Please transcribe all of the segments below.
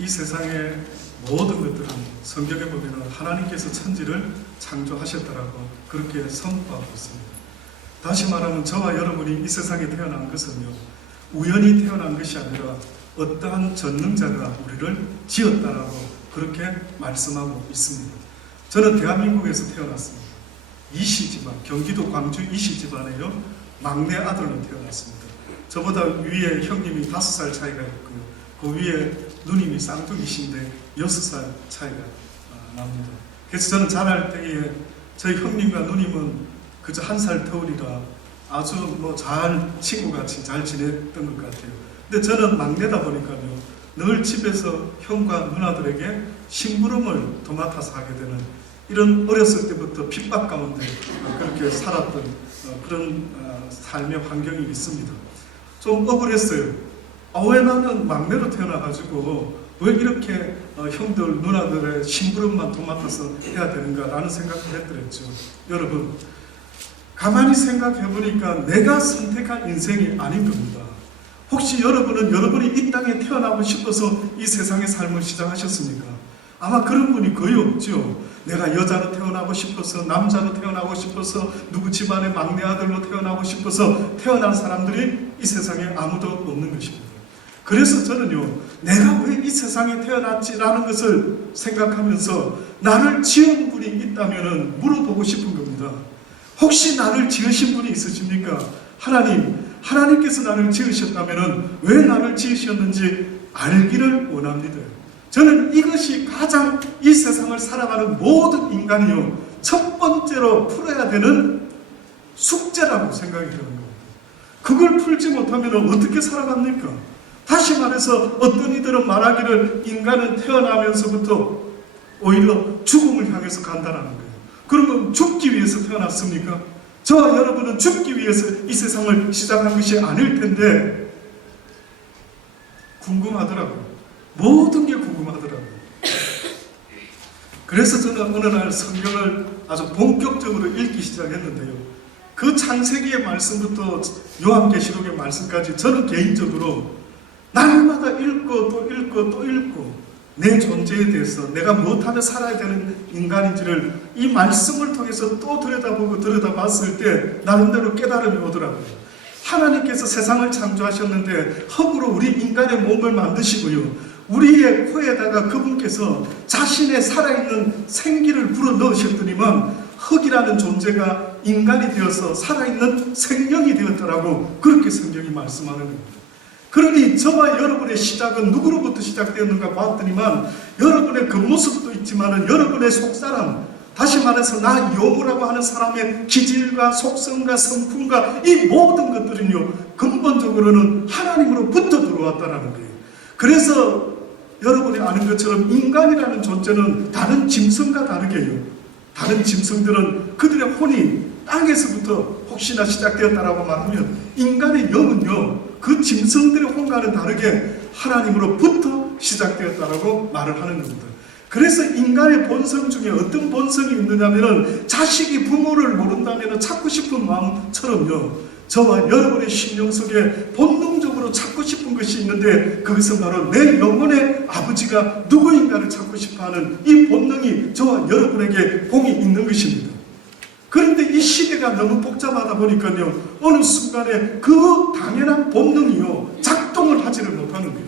이 세상의 모든 것들은 성경에 보면 하나님께서 천지를 창조하셨다라고 그렇게 선포하고 있습니다. 다시 말하면 저와 여러분이 이 세상에 태어난 것은요, 우연히 태어난 것이 아니라 어떠한 전능자가 우리를 지었다라고 그렇게 말씀하고 있습니다. 저는 대한민국에서 태어났습니다. 이시집안, 경기도 광주 이시집안에요, 막내 아들로 태어났습니다. 저보다 위에 형님이 5살 차이가 있고요, 그 위에 누님이 쌍둥이신데 6살 차이가 납니다. 그래서 저는 자랄 때에 저희 형님과 누님은 그저 1살 터울이라 아주 잘 친구같이 잘 지냈던 것 같아요. 근데 저는 막내다 보니까요, 늘 집에서 형과 누나들에게 심부름을 도맡아서 하게 되는, 이런 어렸을 때부터 핍박 가운데 그렇게 살았던 그런 삶의 환경이 있습니다. 좀 억울했어요. 왜 나는 막내로 태어나가지고 왜 이렇게 형들 누나들의 심부름만 도맡아서 해야 되는가라는 생각을 했더랬죠. 여러분, 가만히 생각해보니까 내가 선택한 인생이 아닌 겁니다. 혹시 여러분은 여러분이 이 땅에 태어나고 싶어서 이 세상의 삶을 시작하셨습니까? 아마 그런 분이 거의 없죠. 내가 여자로 태어나고 싶어서, 남자로 태어나고 싶어서, 누구 집안의 막내 아들로 태어나고 싶어서 태어난 사람들이 이 세상에 아무도 없는 것입니다. 그래서 저는요, 내가 왜 이 세상에 태어났지라는 것을 생각하면서 나를 지은 분이 있다면 물어보고 싶은 겁니다. 혹시 나를 지으신 분이 있으십니까? 하나님께서 나를 지으셨다면 왜 나를 지으셨는지 알기를 원합니다. 저는 이것이 가장 이 세상을 살아가는 모든 인간이요, 첫 번째로 풀어야 되는 숙제라고 생각이 드는 겁니다. 그걸 풀지 못하면 어떻게 살아갑니까? 다시 말해서 어떤 이들은 말하기를 인간은 태어나면서부터 오히려 죽음을 향해서 간다는 거예요. 그러면 죽기 위해서 태어났습니까? 저와 여러분은 죽기 위해서 이 세상을 시작한 것이 아닐 텐데 궁금하더라고요. 모든 게 궁금하더라고요. 그래서 저는 어느 날 성경을 아주 본격적으로 읽기 시작했는데요, 그 창세기의 말씀부터 요한계시록의 말씀까지 저는 개인적으로 날마다 읽고 또 읽고 또 읽고 내 존재에 대해서 내가 무엇하며 살아야 되는 인간인지를 이 말씀을 통해서 또 들여다보고 들여다봤을 때 나름대로 깨달음이 오더라고요. 하나님께서 세상을 창조하셨는데 흙으로 우리 인간의 몸을 만드시고요, 우리의 코에다가 그분께서 자신의 살아있는 생기를 불어넣으셨더니만 흙이라는 존재가 인간이 되어서 살아있는 생명이 되었더라고 그렇게 성경이 말씀하는 겁니다. 그러니 저와 여러분의 시작은 누구로부터 시작되었는가 봤더니만 여러분의 겉모습도 있지만 여러분의 속사람, 다시 말해서 나 요무라고 하는 사람의 기질과 속성과 성품과 이 모든 것들은요, 근본적으로는 하나님으로부터 들어왔다는 거예요. 그래서 여러분이 아는 것처럼 인간이라는 존재는 다른 짐승과 다르게요, 다른 짐승들은 그들의 혼이 땅에서부터 혹시나 시작되었다라고 말하면 인간의 영은요, 그 짐승들의 혼과는 다르게 하나님으로부터 시작되었다라고 말을 하는 겁니다. 그래서 인간의 본성 중에 어떤 본성이 있느냐면 자식이 부모를 모른다면 찾고 싶은 마음처럼요, 저와 여러분의 심령 속에 본능적으로 찾고 싶은 것이 있는데 그것은 바로 내 영혼의 아버지가 누구인가를 찾고 싶어하는 이 본능이 저와 여러분에게 공이 있는 것입니다. 그런데 이 시대가 너무 복잡하다 보니까요, 어느 순간에 그 당연한 본능이요, 작동을 하지를 못하는 거예요.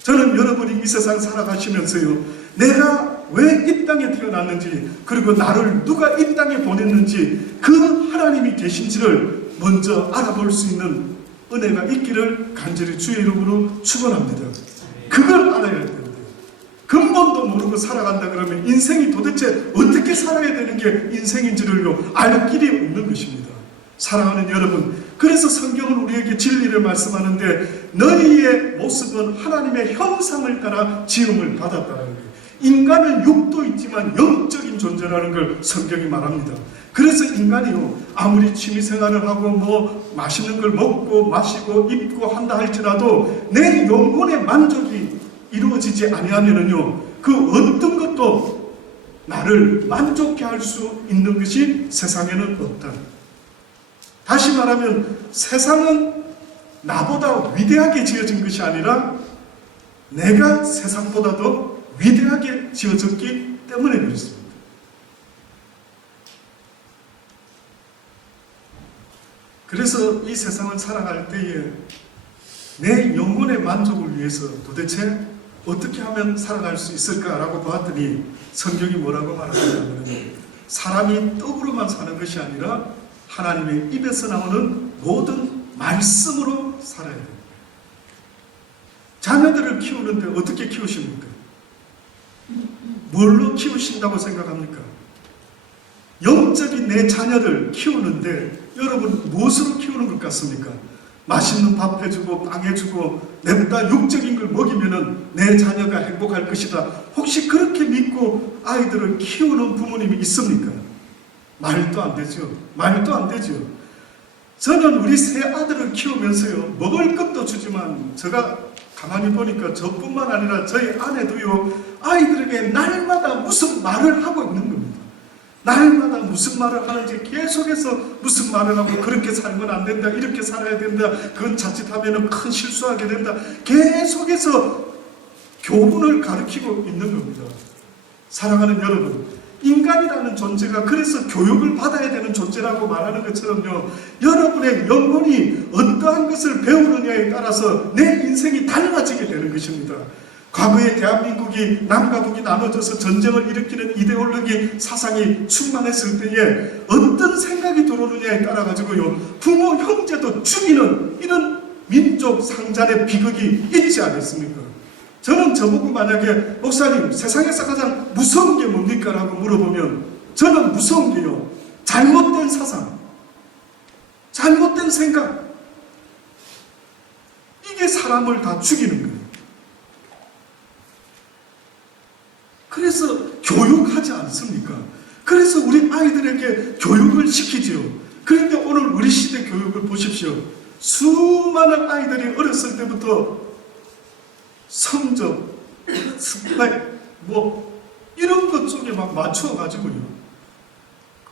저는 여러분이 이 세상 살아가시면서요, 내가 왜 이 땅에 태어났는지, 그리고 나를 누가 이 땅에 보냈는지, 그 하나님이 계신지를 먼저 알아볼 수 있는 은혜가 있기를 간절히 주의 이름으로 축원합니다. 그걸 알아야 돼요. 근본도 모르고 살아간다 그러면 인생이 도대체 어떻게 살아야 되는 게 인생인지를요, 알 길이 없는 것입니다. 사랑하는 여러분, 그래서 성경은 우리에게 진리를 말씀하는데 너희의 모습은 하나님의 형상을 따라 지음을 받았다는 거예요. 인간은 육도 있지만 영적인 존재라는 걸 성경이 말합니다. 그래서 인간이요, 아무리 취미생활을 하고 맛있는 걸 먹고 마시고 입고 한다 할지라도 내 영혼의 만족이 이루어지지 아니하면은요, 그 어떤 것도 나를 만족케 할 수 있는 것이 세상에는 없다. 다시 말하면 세상은 나보다 위대하게 지어진 것이 아니라 내가 세상보다도 위대하게 지어졌기 때문에 그렇습니다. 그래서 이 세상을 살아갈 때에 내 영혼의 만족을 위해서 도대체 어떻게 하면 살아갈 수 있을까라고 보았더니 성경이 뭐라고 말하냐면 사람이 떡으로만 사는 것이 아니라 하나님의 입에서 나오는 모든 말씀으로 살아야 됩니다. 자녀들을 키우는데 어떻게 키우십니까? 뭘로 키우신다고 생각합니까? 영적인 내 자녀를 키우는데 여러분 무엇으로 키우는 것 같습니까? 맛있는 밥 해주고 빵 해주고 냅다 육적인 걸 먹이면은 내 자녀가 행복할 것이다. 혹시 그렇게 믿고 아이들을 키우는 부모님이 있습니까? 말도 안 되죠. 말도 안 되죠. 저는 우리 세 아들을 키우면서요, 먹을 것도 주지만 제가 가만히 보니까 저뿐만 아니라 저희 아내도요, 아이들에게 날마다 무슨 말을 하고 있는 겁니다. 날마다 무슨 말을 하는지 계속해서 무슨 말을 하고 그렇게 살면 안 된다, 이렇게 살아야 된다, 그건 자칫하면 큰 실수하게 된다, 계속해서 교훈을 가르치고 있는 겁니다. 사랑하는 여러분, 인간이라는 존재가 그래서 교육을 받아야 되는 존재라고 말하는 것처럼요, 여러분의 영혼이 어떠한 것을 배우느냐에 따라서 내 인생이 달라지게 되는 것입니다. 과거에 대한민국이 남과 북이 나눠져서 전쟁을 일으키는 이데올로기 사상이 충만했을 때에 어떤 생각이 들어오느냐에 따라 가지고요, 부모 형제도 죽이는 이런 민족 상잔의 비극이 있지 않았습니까? 저는 저보고 만약에 목사님 세상에서 가장 무서운 게 뭡니까? 라고 물어보면 저는 무서운 게요, 잘못된 사상, 잘못된 생각, 이게 사람을 다 죽이는 거예요. 그래서 교육하지 않습니까? 그래서 우리 아이들에게 교육을 시키지요. 그런데 오늘 우리 시대 교육을 보십시오. 수많은 아이들이 어렸을 때부터 성적, 스펙, 이런 것 쪽에 막 맞춰가지고요,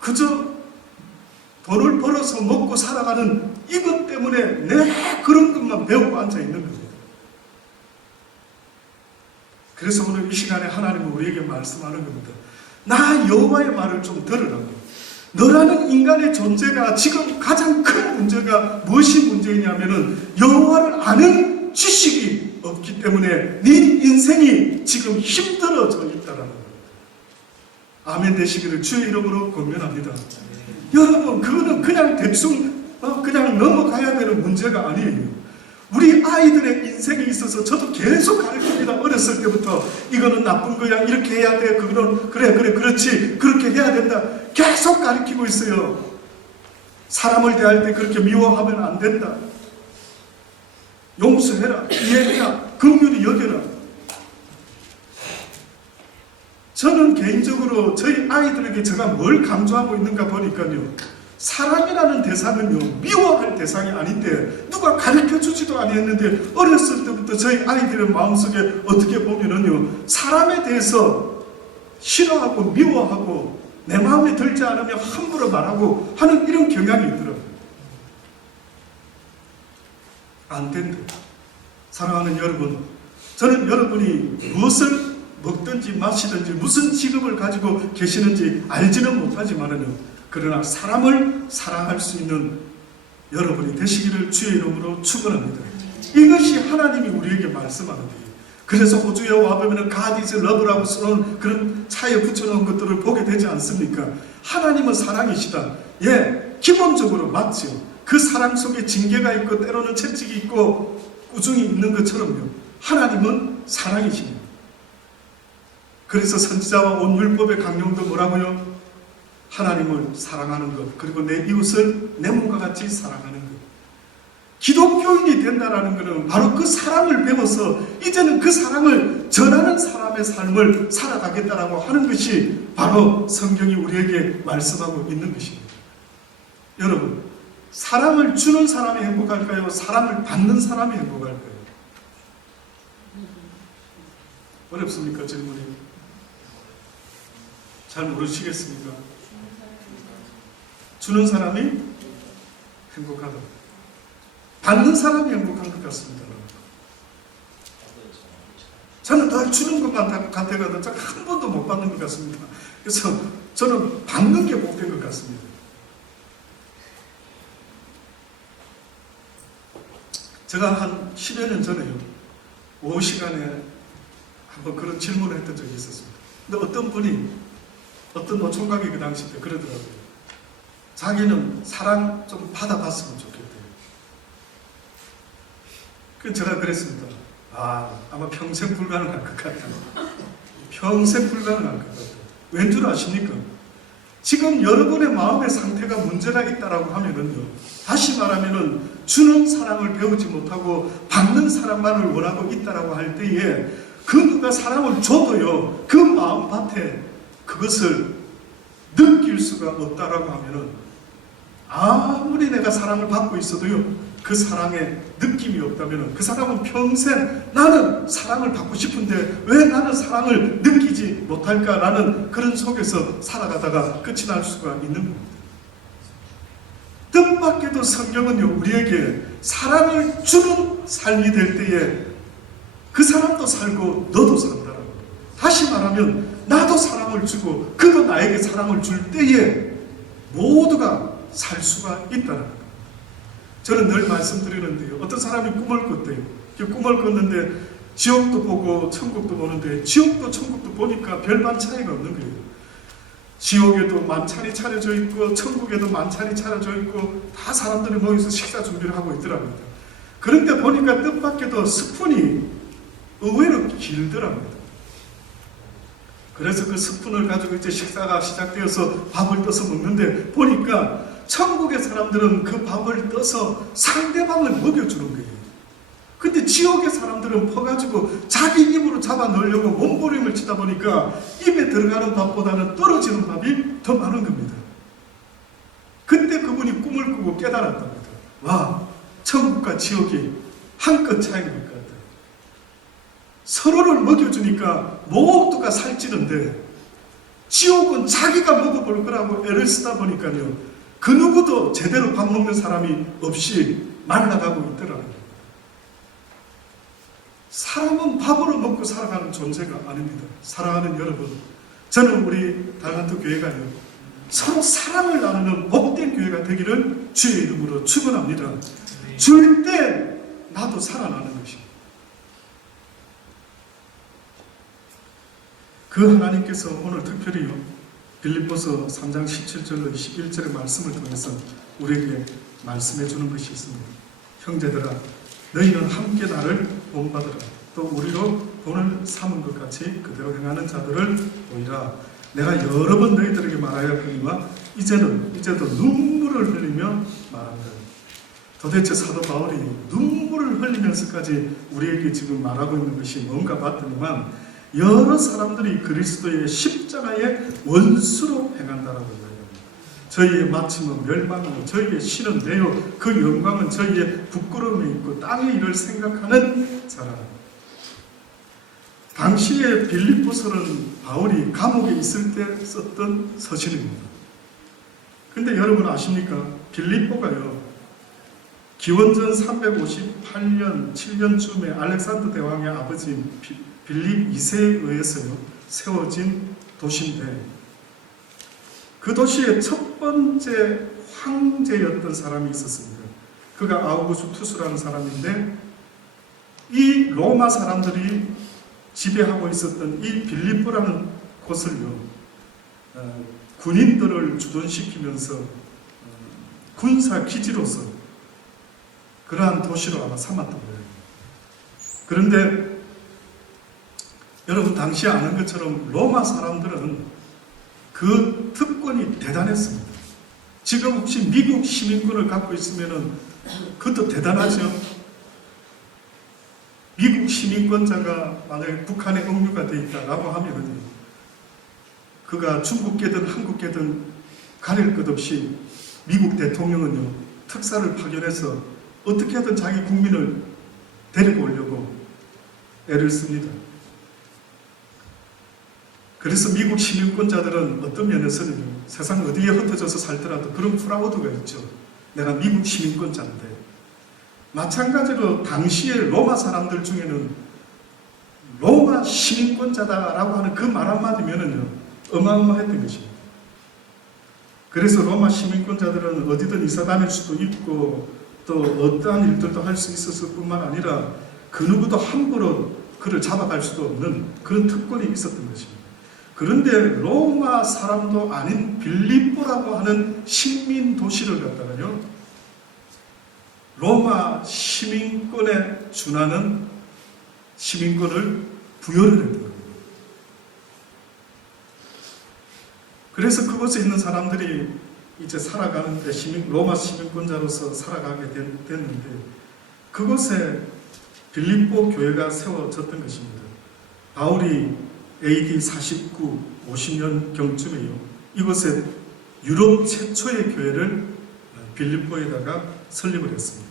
그저 돈을 벌어서 먹고 살아가는 이것 때문에 내 그런 것만 배우고 앉아있는 겁니다. 그래서 오늘 이 시간에 하나님은 우리에게 말씀하는 겁니다. 나 여호와의 말을 좀 들으라고. 너라는 인간의 존재가 지금 가장 큰 문제가 무엇이 문제이냐면은 여호와를 아는 지식이 없기 때문에 네 인생이 지금 힘들어져 있다라는 겁니다. 아멘 되시기를 주의 이름으로 권면합니다. 여러분, 그거는 그냥 대충 그냥 넘어가야 되는 문제가 아니에요. 우리 아이들의 인생에 있어서 저도 계속 가르칩니다. 어렸을 때부터 이거는 나쁜 거야, 이렇게 해야 돼, 그거는 그래 그렇지, 그렇게 해야 된다, 계속 가르치고 있어요. 사람을 대할 때 그렇게 미워하면 안 된다, 용서해라, 이해해라, 긍휼히 여겨라. 저는 개인적으로 저희 아이들에게 제가 뭘 강조하고 있는가 보니까요, 사람이라는 대상은요, 미워할 대상이 아닌데 누가 가르쳐주지도 아니했는데 어렸을 때부터 저희 아이들의 마음속에 어떻게 보면은요, 사람에 대해서 싫어하고 미워하고 내 마음에 들지 않으면 함부로 말하고 하는 이런 경향이 있더라고요. 안 된다. 사랑하는 여러분, 저는 여러분이 무엇을 먹든지 마시든지 무슨 직업을 가지고 계시는지 알지는 못하지만은요, 그러나 사람을 사랑할 수 있는 여러분이 되시기를 주의 이름으로 축원합니다. 이것이 하나님이 우리에게 말씀하는 거예요. 그래서 호주에 와보면 God is love라고 써놓은 그런 차에 붙여놓은 것들을 보게 되지 않습니까? 하나님은 사랑이시다. 예, 기본적으로 맞죠. 그 사랑 속에 징계가 있고 때로는 채찍이 있고 꾸중이 있는 것처럼요, 하나님은 사랑이십니다. 그래서 선지자와 온 율법의 강령도 뭐라고요? 하나님을 사랑하는 것, 그리고 내 이웃을 내 몸과 같이 사랑하는 것. 기독교인이 된다는 것은 바로 그 사랑을 배워서 이제는 그 사랑을 전하는 사람의 삶을 살아가겠다라고 하는 것이 바로 성경이 우리에게 말씀하고 있는 것입니다. 여러분, 사랑을 주는 사람이 행복할까요? 사랑을 받는 사람이 행복할까요? 어렵습니까? 질문이? 잘 모르시겠습니까? 주는 사람이 행복하다. 받는 사람이 행복한 것 같습니다. 저는 늘 주는 것만 같아가지고 한 번도 못 받는 것 같습니다. 그래서 저는 받는 게 복된 것 같습니다. 제가 한 10여 년 전에요, 오후 시간에 한번 그런 질문을 했던 적이 있었습니다. 근데 어떤 분이, 어떤 노총각이 그 당시 때 그러더라고요. 자기는 사랑 좀 받아봤으면 좋겠대요. 그래서 제가 그랬습니다. 아마 평생 불가능할 것 같아요. 평생 불가능할 것 같아요. 왠 줄 아십니까? 지금 여러분의 마음의 상태가 문제가 있다라고 하면은요, 다시 말하면은 주는 사랑을 배우지 못하고 받는 사랑만을 원하고 있다라고 할 때에 그 누가 사랑을 줘도요, 그 마음밭에 그것을 느낄 수가 없다라고 하면은 아무리 내가 사랑을 받고 있어도요, 그 사랑에 느낌이 없다면 그 사람은 평생 나는 사랑을 받고 싶은데 왜 나는 사랑을 느끼지 못할까라는 그런 속에서 살아가다가 끝이 날 수가 있는 겁니다. 뜻밖에도 성경은요, 우리에게 사랑을 주는 삶이 될 때에 그 사람도 살고 너도 산다라고. 다시 말하면 나도 사랑을 주고 그도 나에게 사랑을 줄 때에 모두가 살 수가 있다는 것. 저는 늘 말씀드리는데요, 어떤 사람이 꿈을 꿨대요. 꿈을 꿨는데 지옥도 보고 천국도 보는데 지옥도 천국도 보니까 별반 차이가 없는 거예요. 지옥에도 만찬이 차려져 있고 천국에도 만찬이 차려져 있고 다 사람들이 모여서 식사 준비를 하고 있더랍니다. 그런데 보니까 뜻밖에도 스푼이 의외로 길더랍니다. 그래서 그 스푼을 가지고 이제 식사가 시작되어서 밥을 떠서 먹는데 보니까 천국의 사람들은 그 밥을 떠서 상대방을 먹여주는 거예요. 근데 지옥의 사람들은 퍼가지고 자기 입으로 잡아 넣으려고 몸부림을 치다 보니까 입에 들어가는 밥보다는 떨어지는 밥이 더 많은 겁니다. 그때 그분이 꿈을 꾸고 깨달았답니다. 와, 천국과 지옥이 한끗 차이인 것 같다. 서로를 먹여주니까 모두가 살찌는데 지옥은 자기가 먹어볼 거라고 애를 쓰다 보니까요, 그 누구도 제대로 밥 먹는 사람이 없이 말라가고 있더라고요. 사람은 밥으로 먹고 살아가는 존재가 아닙니다. 사랑하는 여러분, 저는 우리 달란트 교회가요, 서로 사랑을 나누는 복된 교회가 되기를 주의 이름으로 축원합니다. 줄 때 나도 살아나는 것입니다. 그 하나님께서 오늘 특별히요, 빌립보서 3장 17절로 21절의 말씀을 통해서 우리에게 말씀해 주는 것이 있습니다. 형제들아, 너희는 함께 나를 본받으라. 또 우리로 본을 삼은 것 같이 그대로 행하는 자들을 보이라. 내가 여러 번 너희들에게 말하였거니와 이제도 눈물을 흘리며 말한다. 도대체 사도 바울이 눈물을 흘리면서까지 우리에게 지금 말하고 있는 것이 뭔가 봤더니만 여러 사람들이 그리스도의 십자가의 원수로 행한다라고 이야기합니다. 저희의 마침은 멸망이고 저희의 신은 내요 그 영광은 저희의 부끄러움에 있고 땅의 일을 생각하는 자라. 당시에 빌립보서는 바울이 감옥에 있을 때 썼던 서신입니다. 근데 여러분 아십니까? 빌립보가요, 기원전 358년 7년쯤에 알렉산더 대왕의 아버지인 빌립 2세에 의해서요 세워진 도시인데, 그 도시의 첫 번째 황제였던 사람이 있었습니다. 그가 아우구스투스라는 사람인데, 이 로마 사람들이 지배하고 있었던 이 빌립보라는 곳을요, 군인들을 주둔시키면서 군사 기지로서 그러한 도시로 아마 삼았던 거예요. 그런데 여러분 당시에 아는 것처럼 로마 사람들은 그 특권이 대단했습니다. 지금 혹시 미국 시민권을 갖고 있으면 그것도 대단하죠. 미국 시민권자가 만약에 북한에 억류가 되어 있다라고 하면 그가 중국계든 한국계든 가릴 것 없이 미국 대통령은요 특사를 파견해서 어떻게든 자기 국민을 데리고 오려고 애를 씁니다. 그래서 미국 시민권자들은 어떤 면에서는요, 세상 어디에 흩어져서 살더라도 그런 프라우드가 있죠. 내가 미국 시민권자인데. 마찬가지로 당시의 로마 사람들 중에는 로마 로마 시민권자다라고 하는 그 말 한마디면은요, 어마어마했던 것입니다. 그래서 로마 시민권자들은 어디든 이사 다닐 수도 있고 또 어떠한 일들도 할 수 있었을 뿐만 아니라 그 누구도 함부로 그를 잡아갈 수도 없는 그런 특권이 있었던 것입니다. 그런데 로마 사람도 아닌 빌립보라고 하는 식민 도시를 갖다가요, 로마 시민권에 준하는 시민권을 부여를 했던 겁니다. 그래서 그곳에 있는 사람들이 이제 살아가는데 로마 시민권자로서 살아가게 됐는데 그곳에 빌립보 교회가 세워졌던 것입니다. 바울이 AD 49, 50년 경쯤에요, 이곳에 유럽 최초의 교회를 빌립보에다가 설립을 했습니다.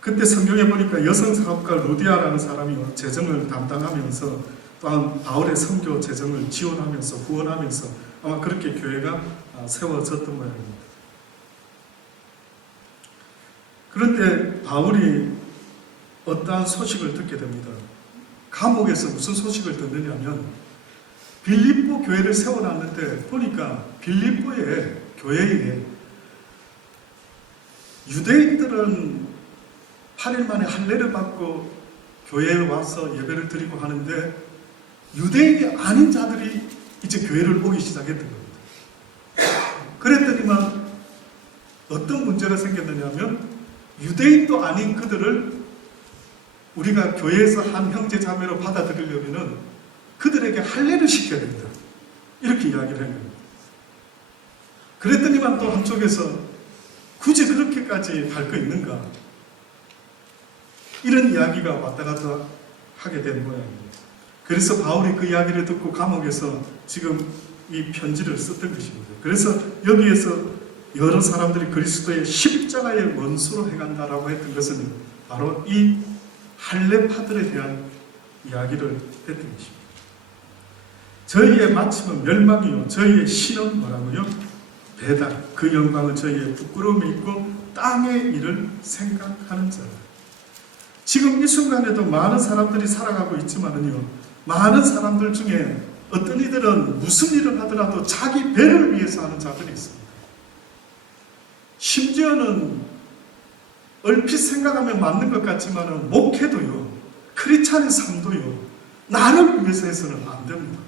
그때 성경에 보니까 여성 사업가 루디아라는 사람이 재정을 담당하면서 또한 바울의 선교 재정을 지원하면서 후원하면서 아마 그렇게 교회가 세워졌던 모양입니다. 그런데 바울이 어떠한 소식을 듣게 됩니다. 감옥에서 무슨 소식을 듣느냐면 빌립보 교회를 세워놨는데 보니까 빌립보의 교회에 유대인들은 8일 만에 할례를 받고 교회에 와서 예배를 드리고 하는데 유대인이 아닌 자들이 이제 교회를 오기 시작했던 겁니다. 그랬더니만 어떤 문제가 생겼느냐면 유대인도 아닌 그들을 우리가 교회에서 한 형제 자매로 받아들이려면 그들에게 할례를 시켜야 된다, 이렇게 이야기를 한 겁니다. 그랬더니만 또 한쪽에서 굳이 그렇게까지 할 거 있는가, 이런 이야기가 왔다 갔다 하게 된 모양입니다. 그래서 바울이 그 이야기를 듣고 감옥에서 지금 이 편지를 썼던 것입니다. 그래서 여기에서 여러 사람들이 그리스도의 십자가의 원수로 행한다라고 했던 것은 바로 이 할례파들에 대한 이야기를 했던 것입니다. 저희의 마침은 멸망이요 저희의 신은 뭐라고요? 배달, 그 영광은 저희의 부끄러움이 있고 땅의 일을 생각하는 자. 지금 이 순간에도 많은 사람들이 살아가고 있지만은요, 많은 사람들 중에 어떤 이들은 무슨 일을 하더라도 자기 배를 위해서 하는 자들이 있습니다. 심지어는 얼핏 생각하면 맞는 것 같지만은 목회도요, 크리스찬의 삶도요, 나를 위해서 해서는 안 됩니다.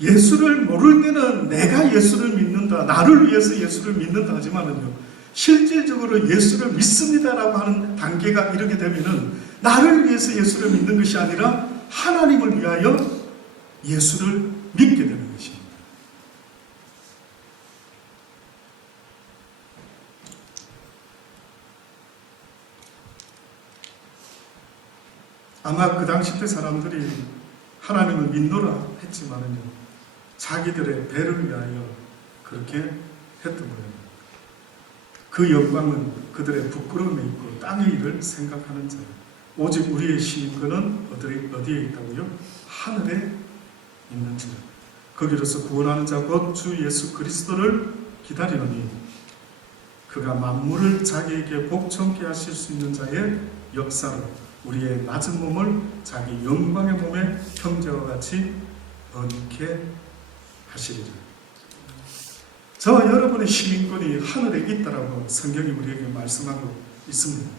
예수를 모를 때는 내가 예수를 믿는다, 나를 위해서 예수를 믿는다 하지만은요, 실질적으로 예수를 믿습니다라고 하는 단계가 이르게 되면은 나를 위해서 예수를 믿는 것이 아니라 하나님을 위하여 예수를 믿게 되는 것입니다. 아마 그 당시 때 사람들이 하나님을 믿노라 했지만은요, 자기들의 배를 위하여 그렇게 했던 거예요. 그 영광은 그들의 부끄러움에 있고 땅의 일을 생각하는 자예요. 오직 우리의 시민권은 어디에 있다고요? 하늘에 있는지라. 거기로서 구원하는 자 곧 주 예수 그리스도를 기다리노니 그가 만물을 자기에게 복종케 하실 수 있는 자의 역사로 우리의 낮은 몸을 자기 영광의 몸에 형제와 같이 얻게 하시리라. 저와 여러분의 시민권이 하늘에 있다라고 성경이 우리에게 말씀하고 있습니다.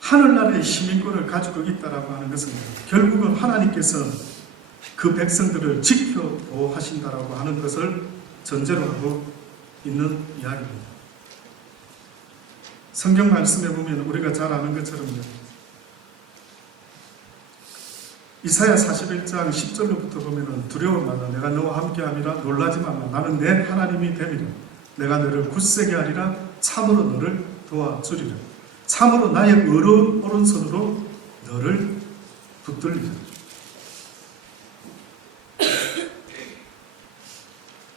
하늘나라의 시민권을 가지고 있다라고 하는 것은 결국은 하나님께서 그 백성들을 지켜보하신다라고 하는 것을 전제로 하고 있는 이야기입니다. 성경 말씀에 보면 우리가 잘 아는 것처럼요, 이사야 41장 10절로부터 보면 두려워 마라, 내가 너와 함께함이라, 놀라지 말라, 나는 내 하나님이 됨이라, 내가 너를 굳세게 하리라, 참으로 너를 도와주리라, 참으로 나의 의로운 오른손으로 너를 붙들리라.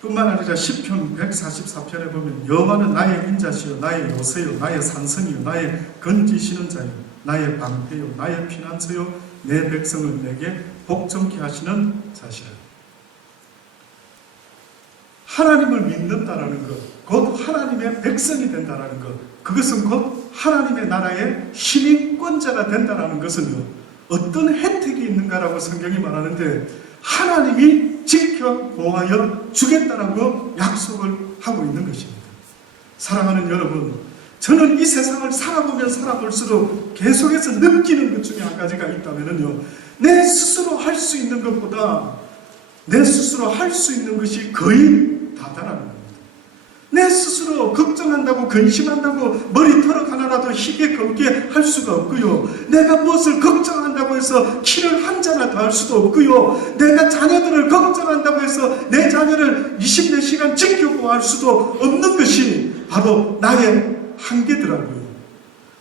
뿐만 아니라 시편 144편에 보면 여호와는 나의 인자시요 나의 요새요 나의 산성이요 나의 건지시는 자요 나의 방패요 나의 피난처요 내 백성을 내게 복종케 하시는 자시라. 하나님을 믿는다라는 것, 곧 하나님의 백성이 된다라는 것, 그것은 곧 하나님의 나라의 시민권자가 된다라는 것은요, 어떤 혜택이 있는가라고 성경이 말하는데 하나님이 지켜 보호하여 주겠다라고 약속을 하고 있는 것입니다. 사랑하는 여러분, 저는 이 세상을 살아보면 살아볼수록 계속해서 느끼는 것 중에 한 가지가 있다면요, 내 스스로 할 수 있는 것보다 내 스스로 할 수 있는 것이 거의 다다라는 겁니다. 내 스스로 걱정한다고 근심한다고 머리 털어 하나라도 희게 검게 할 수가 없고요. 내가 무엇을 걱정한다고 해서 키를 한 자나 더 할 수도 없고요. 내가 자녀들을 걱정한다고 해서 내 자녀를 24시간 지켜보호할 수도 없는 것이 바로 나의 한계더라고요.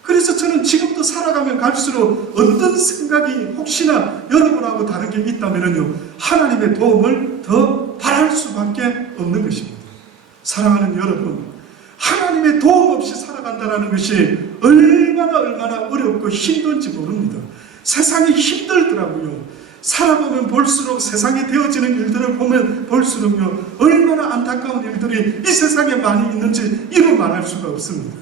그래서 저는 지금도 살아가면 갈수록 어떤 생각이 혹시나 여러분하고 다른 게 있다면요, 하나님의 도움을 더 바랄 수밖에 없는 것입니다. 사랑하는 여러분, 하나님의 도움 없이 살아간다는 것이 얼마나 어렵고 힘든지 모릅니다. 세상이 힘들더라고요. 살아보면 볼수록 세상에 되어지는 일들을 보면 볼수록요, 얼마나 안타까운 일들이 이 세상에 많이 있는지 이루 말할 수가 없습니다.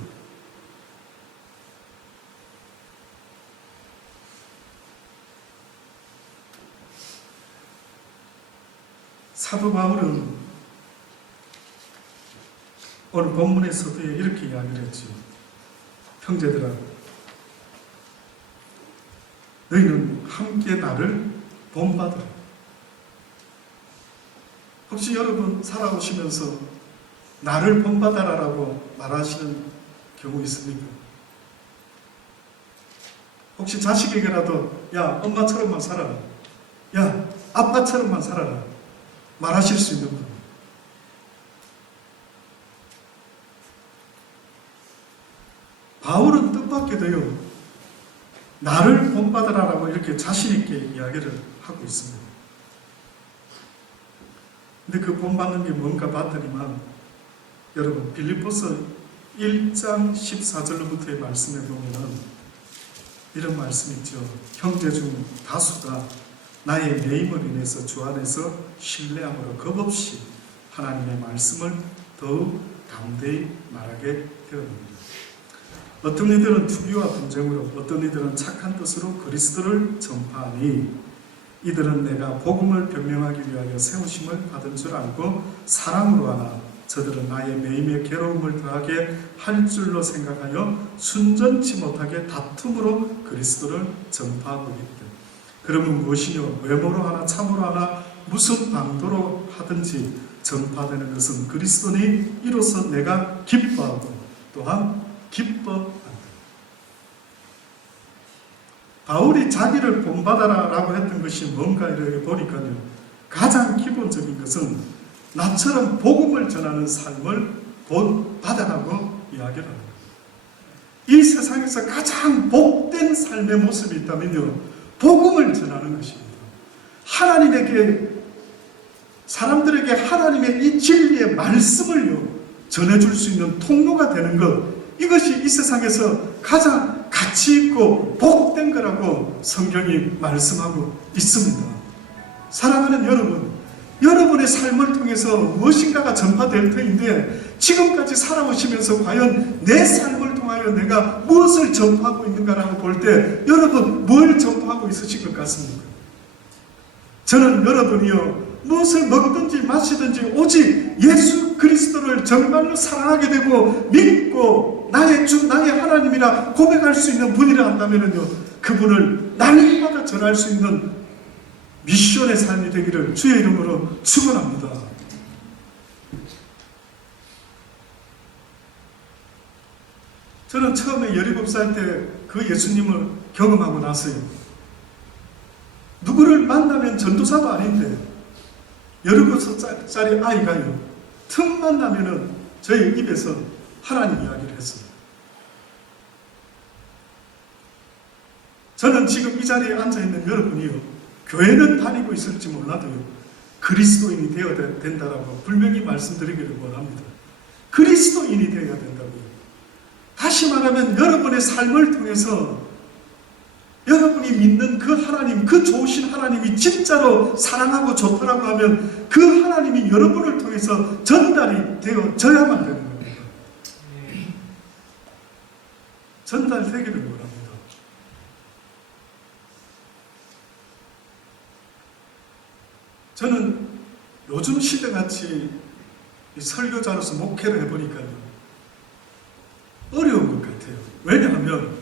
사도 바울은 오늘 본문에서도 이렇게 이야기를 했죠. 형제들아, 너희는 함께 나를 본받으라. 혹시 여러분 살아오시면서 나를 본받아라라고 말하시는 경우 있습니까? 혹시 자식에게라도 야, 엄마처럼만 살아라, 야, 아빠처럼만 살아라 말하실 수 있는 분? 바울은 뜻밖에도요, 나를 본받으라라고 이렇게 자신있게 이야기를 하고 있습니다. 근데 그 본받는 게 뭔가 봤더니만, 여러분 빌립보서 1장 14절로부터의 말씀에 보면은 이런 말씀이 있죠. 형제 중 다수가 나의 매임을 인해서 주 안에서 신뢰함으로 겁없이 하나님의 말씀을 더욱 담대히 말하게 되었습니다. 어떤 이들은 투기와 분쟁으로, 어떤 이들은 착한 뜻으로 그리스도를 전파하니 이들은 내가 복음을 변명하기 위하여 세우심을 받은 줄 알고 사랑으로 하나 저들은 나의 매임에 괴로움을 더하게 할 줄로 생각하여 순전치 못하게 다툼으로 그리스도를 전파하고 있다. 그러면 무엇이뇨? 외모로 하나 참으로 하나 무슨 방도로 하든지 전파되는 것은 그리스도니 이로써 내가 기뻐하고 또한 기뻐한다. 바울이 자기를 본받아라라고 했던 것이 뭔가 이렇게 보니까요, 가장 기본적인 것은 나처럼 복음을 전하는 삶을 본받아라고 이야기를 합니다. 이 세상에서 가장 복된 삶의 모습이 있다면요, 복음을 전하는 것입니다. 하나님에게, 사람들에게 하나님의 이 진리의 말씀을요 전해줄 수 있는 통로가 되는 것, 이것이 이 세상에서 가장 가치 있고 복된 거라고 성경이 말씀하고 있습니다. 사랑하는 여러분, 여러분의 삶을 통해서 무엇인가가 전파될 터인데 지금까지 살아오시면서 과연 내 삶을 통하여 내가 무엇을 전파하고 있는가라고 볼 때 여러분 뭘 전파하고 있으실 것 같습니까? 저는 여러분이요, 무엇을 먹든지 마시든지 오직 예수 그리스도를 정말로 사랑하게 되고 믿고 나의 주, 나의 하나님이라 고백할 수 있는 분이라 한다면요, 그분을 날마다 전할 수 있는 미션의 삶이 되기를 주의 이름으로 축원합니다. 저는 처음에 17살 때 그 예수님을 경험하고 나서요, 누구를 만나면 전도사도 아닌데 17살짜리 아이가요, 틈만 나면은 저희 입에서 하나님 이야기를 했어요. 저는 지금 이 자리에 앉아있는 여러분이요, 교회는 다니고 있을지 몰라도요, 그리스도인이 되어야 된다라고 분명히 말씀드리기를 원합니다. 그리스도인이 되어야 된다고요. 다시 말하면 여러분의 삶을 통해서 여러분이 믿는 그 하나님, 그 좋으신 하나님이 진짜로 사랑하고 좋다라고 하면 그 하나님이 여러분을 통해서 전달이 되어져야만 되는 겁니다. 전달되기를 원합니다. 저는 요즘 시대같이 설교자로서 목회를 해보니까요, 어려운 것 같아요. 왜냐하면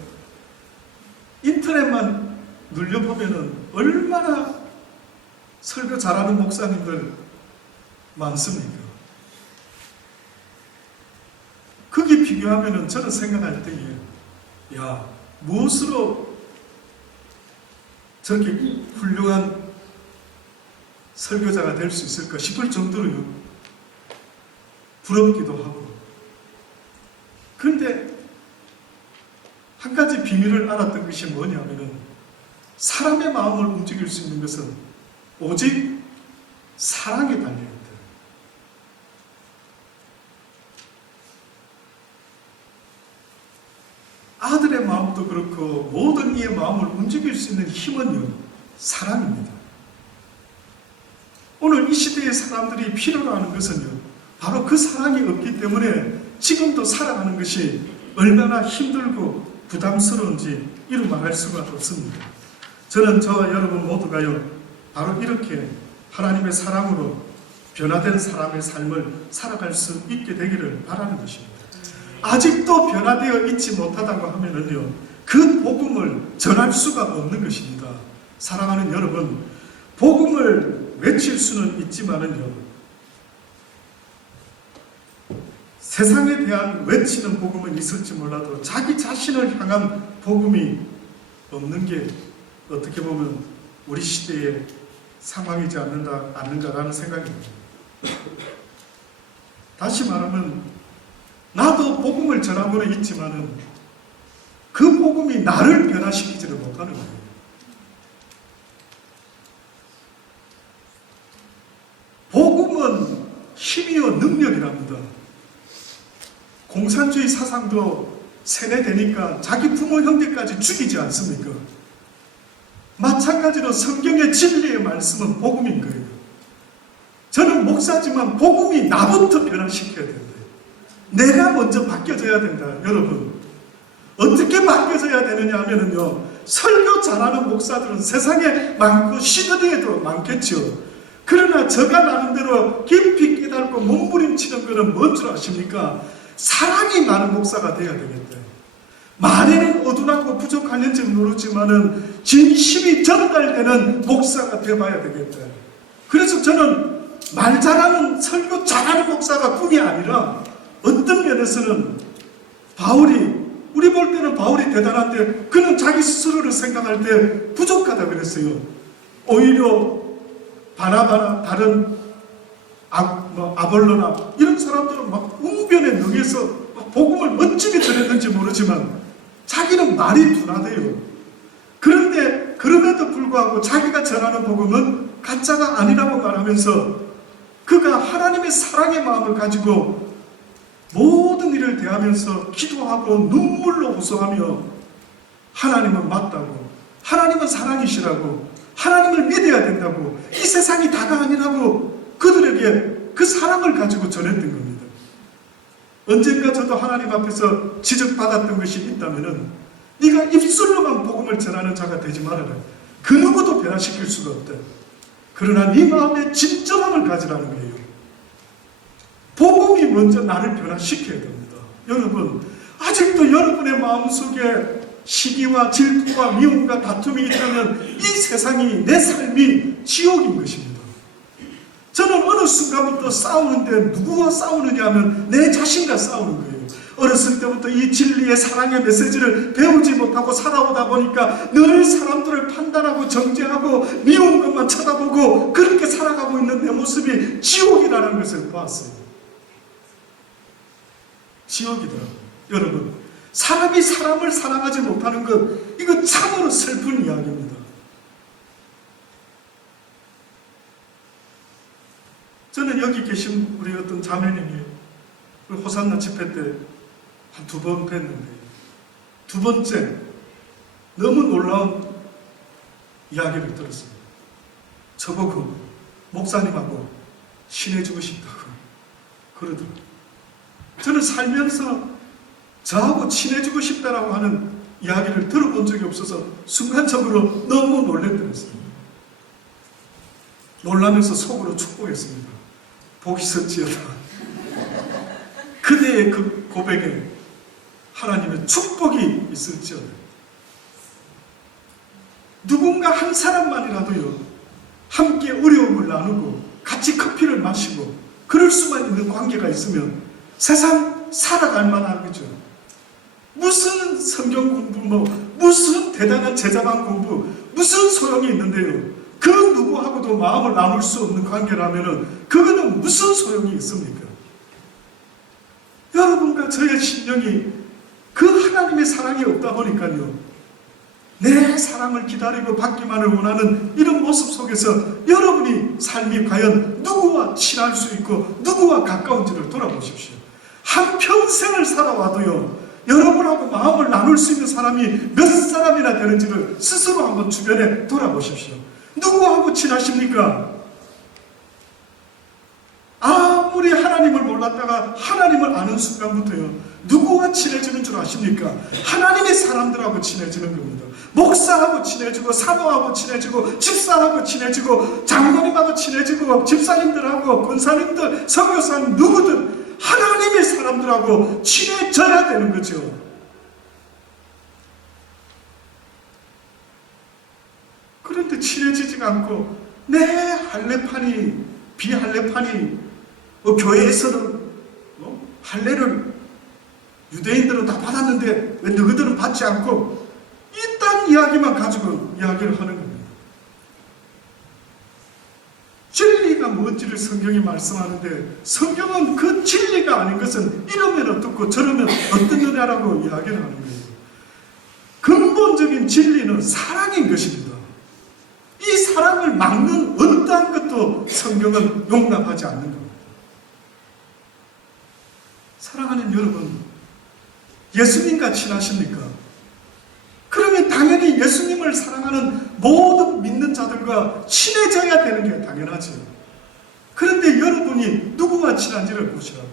인터넷만 눌려보면은 얼마나 설교 잘하는 목사님들 많습니까? 거기 비교하면은 저는 생각할 때에, 야, 무엇으로 저렇게 훌륭한 설교자가 될 수 있을까 싶을 정도로요, 부럽기도 하고. 그런데 한 가지 비밀을 알았던 것이 뭐냐면은, 사람의 마음을 움직일 수 있는 것은 오직 사랑에 달려있다. 아들의 마음도 그렇고 모든 이의 마음을 움직일 수 있는 힘은요, 사랑입니다. 오늘 이 시대의 사람들이 필요로 하는 것은요, 바로 그 사랑이 없기 때문에 지금도 살아가는 것이 얼마나 힘들고 부담스러운지 이루 말할 수가 없습니다. 저는 저와 여러분 모두가요, 바로 이렇게 하나님의 사랑으로 변화된 사람의 삶을 살아갈 수 있게 되기를 바라는 것입니다. 아직도 변화되어 있지 못하다고 하면은요, 그 복음을 전할 수가 없는 것입니다. 사랑하는 여러분, 복음을 외칠 수는 있지만은요, 세상에 대한 외치는 복음은 있을지 몰라도 자기 자신을 향한 복음이 없는 게 어떻게 보면 우리 시대의 상황이지 않는가라는 생각입니다. 다시 말하면 나도 복음을 전하고는 있지만은 그 복음이 나를 변화시키지를 못하는 거예요. 복음은 힘이요 능력이랍니다. 공산주의 사상도 세뇌되니까 자기 부모 형제까지 죽이지 않습니까? 마찬가지로 성경의 진리의 말씀은 복음인 거예요. 저는 목사지만 복음이 나부터 변화시켜야 된다. 내가 먼저 바뀌어져야 된다. 여러분, 어떻게 바뀌어져야 되느냐 하면요, 설교 잘하는 목사들은 세상에 많고 시드니에도 많겠죠. 그러나 저가 나름대로 깊이 깨닫고 몸부림치는 것은 뭔 줄 아십니까? 사랑이 많은 목사가 되어야 되겠다. 말에는 어둔하고 부족하는지 모르지만은 진심이 전달되는 목사가 되어봐야 되겠다. 그래서 저는 말 잘하는, 설교 잘하는 목사가 꿈이 아니라 어떤 면에서는 바울이, 우리 볼 때는 바울이 대단한데 그는 자기 스스로를 생각할 때 부족하다 그랬어요. 오히려 바나바나 다른 아볼로나 이런 사람들은 막 웅변에 능해서 막 복음을 멋지게 전했는지 모르지만 자기는 말이 둔하대요. 그런데 그럼에도 불구하고 자기가 전하는 복음은 가짜가 아니라고 말하면서 그가 하나님의 사랑의 마음을 가지고 모든 일을 대하면서 기도하고 눈물로 호소하며 하나님은 맞다고, 하나님은 사랑이시라고, 하나님을 믿어야 된다고, 이 세상이 다가 아니라고 그들에게 그 사랑을 가지고 전했던 겁니다. 언젠가 저도 하나님 앞에서 지적받았던 것이 있다면은 네가 입술로만 복음을 전하는 자가 되지 말아라. 그 누구도 변화시킬 수가 없다. 그러나 네 마음에 진정함을 가지라는 거예요. 복음이 먼저 나를 변화시켜야 됩니다. 여러분, 아직도 여러분의 마음속에 시기와 질투와 미움과 다툼이 있다면 이 세상이, 내 삶이 지옥인 것입니다. 저는 어느 순간부터 싸우는데 누구와 싸우느냐 하면 내 자신과 싸우는 거예요. 어렸을 때부터 이 진리의 사랑의 메시지를 배우지 못하고 살아오다 보니까 늘 사람들을 판단하고 정죄하고 미운 것만 쳐다보고 그렇게 살아가고 있는 내 모습이 지옥이라는 것을 봤어요. 지옥이더라고요. 여러분, 사람이 사람을 사랑하지 못하는 것, 이거 참으로 슬픈 이야기입니다. 저는 여기 계신 우리 어떤 자매님이 호산나 집회 때 한 2번 뵀는데, 2번째 너무 놀라운 이야기를 들었습니다. 저보고 목사님하고 친해지고 싶다고 그러더라고요. 저는 살면서 저하고 친해지고 싶다라고 하는 이야기를 들어본 적이 없어서 순간적으로 너무 놀랬더랬습니다. 놀라면서 속으로 축복했습니다. 복이 있었지어다. 그대의 그 고백에 하나님의 축복이 있을지어다. 누군가 한 사람만이라도요, 함께 어려움을 나누고 같이 커피를 마시고 그럴 수만 있는 관계가 있으면 세상 살아갈 만한 거죠. 무슨 성경 공부, 무슨 대단한 제자반 공부, 무슨 소용이 있는데요. 그 누구하고도 마음을 나눌 수 없는 관계라면 그거는 무슨 소용이 있습니까? 여러분과 저의 심령이 그 하나님의 사랑이 없다 보니까요, 내 사랑을 기다리고 받기만을 원하는 이런 모습 속에서 여러분이 삶이 과연 누구와 친할 수 있고 누구와 가까운지를 돌아보십시오. 한평생을 살아와도요, 여러분하고 마음을 나눌 수 있는 사람이 몇 사람이나 되는지를 스스로 한번 주변에 돌아보십시오. 누구하고 친하십니까? 아무리 하나님을 몰랐다가 하나님을 아는 순간부터요, 누구와 친해지는 줄 아십니까? 하나님의 사람들하고 친해지는 겁니다. 목사하고 친해지고, 사모하고 친해지고, 집사하고 친해지고, 장로님하고 친해지고, 집사님들하고, 권사님들, 선교사님, 누구든 하나님의 사람들하고 친해져야 되는 거죠. 그런데 친해지지가 않고 내 할례판이, 비할례판이, 교회에서는 할례를 유대인들은 다 받았는데 왜 너희들은 받지 않고, 이딴 이야기만 가지고 이야기를 하는 겁니다. 진리가 뭔지를 성경이 말씀하는데, 성경은 그 진리가 아닌 것은 이러면 어떻고 저러면 어떻느냐라고 이야기를 하는 거예요. 근본적인 진리는 사랑인 것입니다. 이 사랑을 막는 어떠한 것도 성경은 용납하지 않는 겁니다. 사랑하는 여러분, 예수님과 친하십니까? 그러면 당연히 예수님을 사랑하는 모든 믿는 자들과 친해져야 되는 게 당연하죠. 그런데 여러분이 누구와 친한지를 보시라고.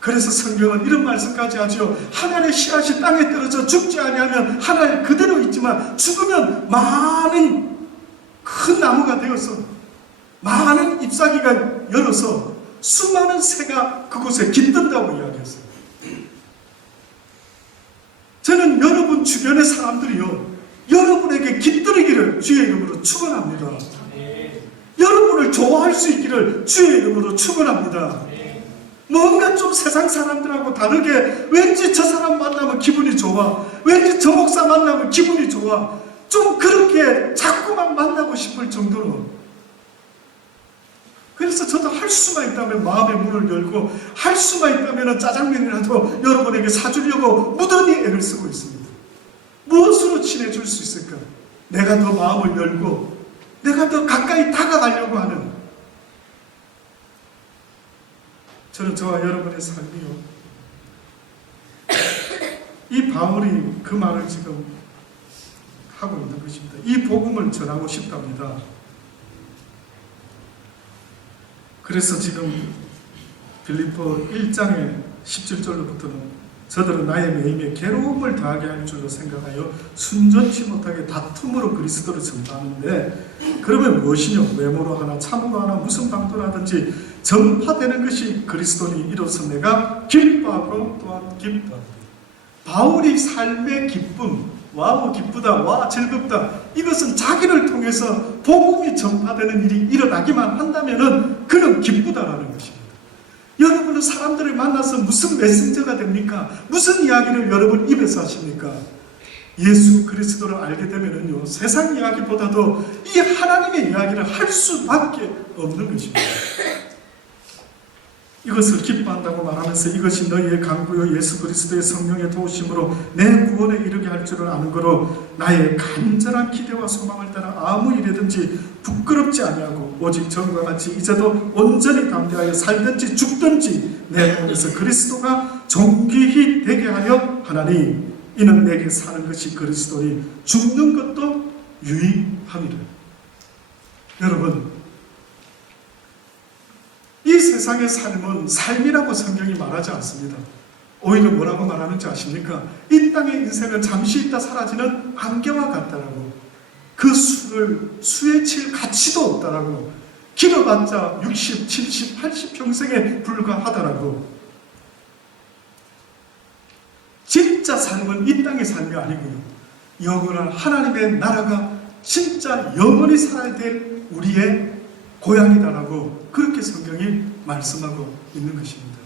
그래서 성경은 이런 말씀까지 하죠. 하늘의 씨앗이 땅에 떨어져 죽지 아니하면 하늘 그대로 있지만 죽으면 많은 큰 나무가 되어서 많은 잎사귀가 열어서 수많은 새가 그곳에 깃든다고 이야기했어요. 저는 여러분 주변의 사람들이요, 여러분에게 깃들이기를 주의 이름으로 축원합니다. 여러분을 좋아할 수 있기를 주의 이름으로 축원합니다. 뭔가 좀 세상 사람들하고 다르게, 왠지 저 사람 만나면 기분이 좋아, 왠지 저 목사 만나면 기분이 좋아, 좀 그렇게 자꾸만 만나고 싶을 정도로. 그래서 저도 할 수만 있다면 마음의 문을 열고, 할 수만 있다면 짜장면이라도 여러분에게 사주려고 무던히 애를 쓰고 있습니다. 무엇으로 친해질 수 있을까? 내가 더 마음을 열고 내가 더 가까이 다가가려고 하는, 저는 저와 여러분의 삶이요, 이 바울이 그 말을 지금 하고 있는 것입니다. 이 복음을 전하고 싶답니다. 그래서 지금 빌립보 1장의 17절로부터는 저들은 나의 매임에 괴로움을 더하게 할 줄로 생각하여 순전치 못하게 다툼으로 그리스도를 전파하는데, 그러면 무엇이냐? 외모로 하나 참으로 하나 무슨 방도를 하든지 전파되는 것이 그리스도니 이로써 내가 기뻐하고 또한 기뻐하다. 바울이 삶의 기쁨, 와우 기쁘다, 와 즐겁다, 이것은 자기를 통해서 복음이 전파되는 일이 일어나기만 한다면 그는 기쁘다라는 것입니다. 여러분은 사람들을 만나서 무슨 메신저가 됩니까? 무슨 이야기를 여러분 입에서 하십니까? 예수 그리스도를 알게 되면은요, 세상 이야기보다도 이 하나님의 이야기를 할 수밖에 없는 것입니다. 이것을 기뻐한다고 말하면서 이것이 너희의 강구요 예수 그리스도의 성령의 도우심으로 내 구원에 이르게 할 줄을 아는 거로 나의 간절한 기대와 소망을 따라 아무 일이든지 부끄럽지 아니하고 오직 전과 같이 이제도 온전히 담대하여 살든지 죽든지 내 몸에서 그리스도가 존귀히 되게 하여 하나니 이는 내게 사는 것이 그리스도니 죽는 것도 유의함이라. 여러분, 이 세상의 삶은 삶이라고 성경이 말하지 않습니다. 오히려 뭐라고 말하는지 아십니까? 이 땅의 인생은 잠시 있다 사라지는 안개와 같다라고, 그 수에 칠 가치도 없다라고, 길어봤자 60, 70, 80평생에 불과하다라고. 진짜 삶은 이 땅의 삶이 아니고요, 영원한 하나님의 나라가 진짜 영원히 살아야 될 우리의 고향이다라고 그렇게 성경이 말씀하고 있는 것입니다.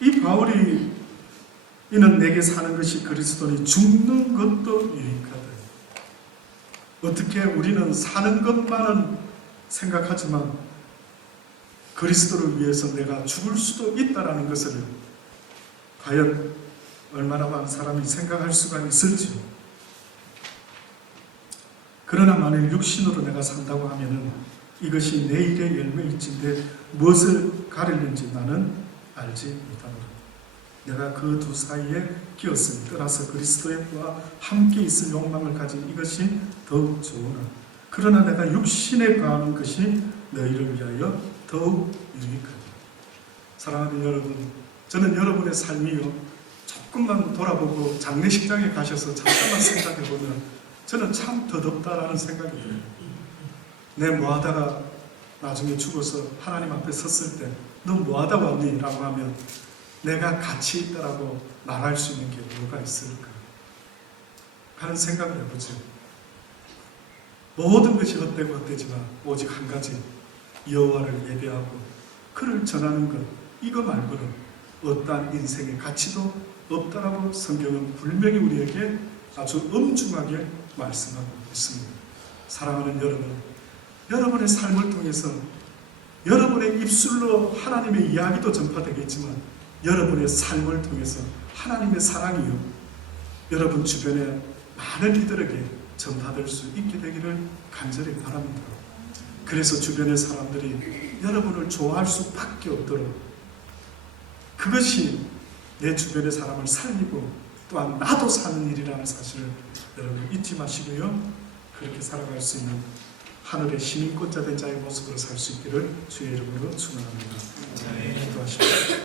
이 바울이 이는 내게 사는 것이 그리스도니 죽는 것도 유익하다. 어떻게 우리는 사는 것만은 생각하지만 그리스도를 위해서 내가 죽을 수도 있다라는 것을 과연 얼마나 많은 사람이 생각할 수가 있을지. 그러나 만일 육신으로 내가 산다고 하면은 이것이 내일의 열매일진데 무엇을 가리는지 나는 알지 못하노라. 내가 그 두 사이에 끼었으니 떠나서 그리스도의 부와 함께 있을 욕망을 가진 이것이 더욱 좋으나 그러나 내가 육신에 가하는 것이 너희를 위하여 더욱 유익하다. 사랑하는 여러분, 저는 여러분의 삶이요, 조금만 돌아보고 장례식장에 가셔서 잠깐만 생각해보면 저는 참 더덥다라는 생각이 들어요. 내 뭐하다가 나중에 죽어서 하나님 앞에 섰을 때 너 뭐하다 왔니? 라고 하면 내가 가치 있다라고 말할 수 있는 게 뭐가 있을까 하는 생각을 해보죠. 모든 것이 헛되고 헛되지만 오직 한 가지, 여호와를 예배하고 그를 전하는 것, 이거 말고는 어떠한 인생의 가치도 없다라고 성경은 분명히 우리에게 아주 엄중하게 말씀하고 있습니다. 사랑하는 여러분, 여러분의 삶을 통해서 여러분의 입술로 하나님의 이야기도 전파되겠지만 여러분의 삶을 통해서 하나님의 사랑이요, 여러분 주변에 많은 이들에게 전파될 수 있게 되기를 간절히 바랍니다. 그래서 주변의 사람들이 여러분을 좋아할 수밖에 없도록, 그것이 내 주변의 사람을 살리고 또한 나도 사는 일이라는 사실을 여러분 잊지 마시고요, 그렇게 살아갈 수 있는 하늘의 시민권자 된 자의 모습으로 살 수 있기를 주의 이름으로 축원합니다. 기도하십시오.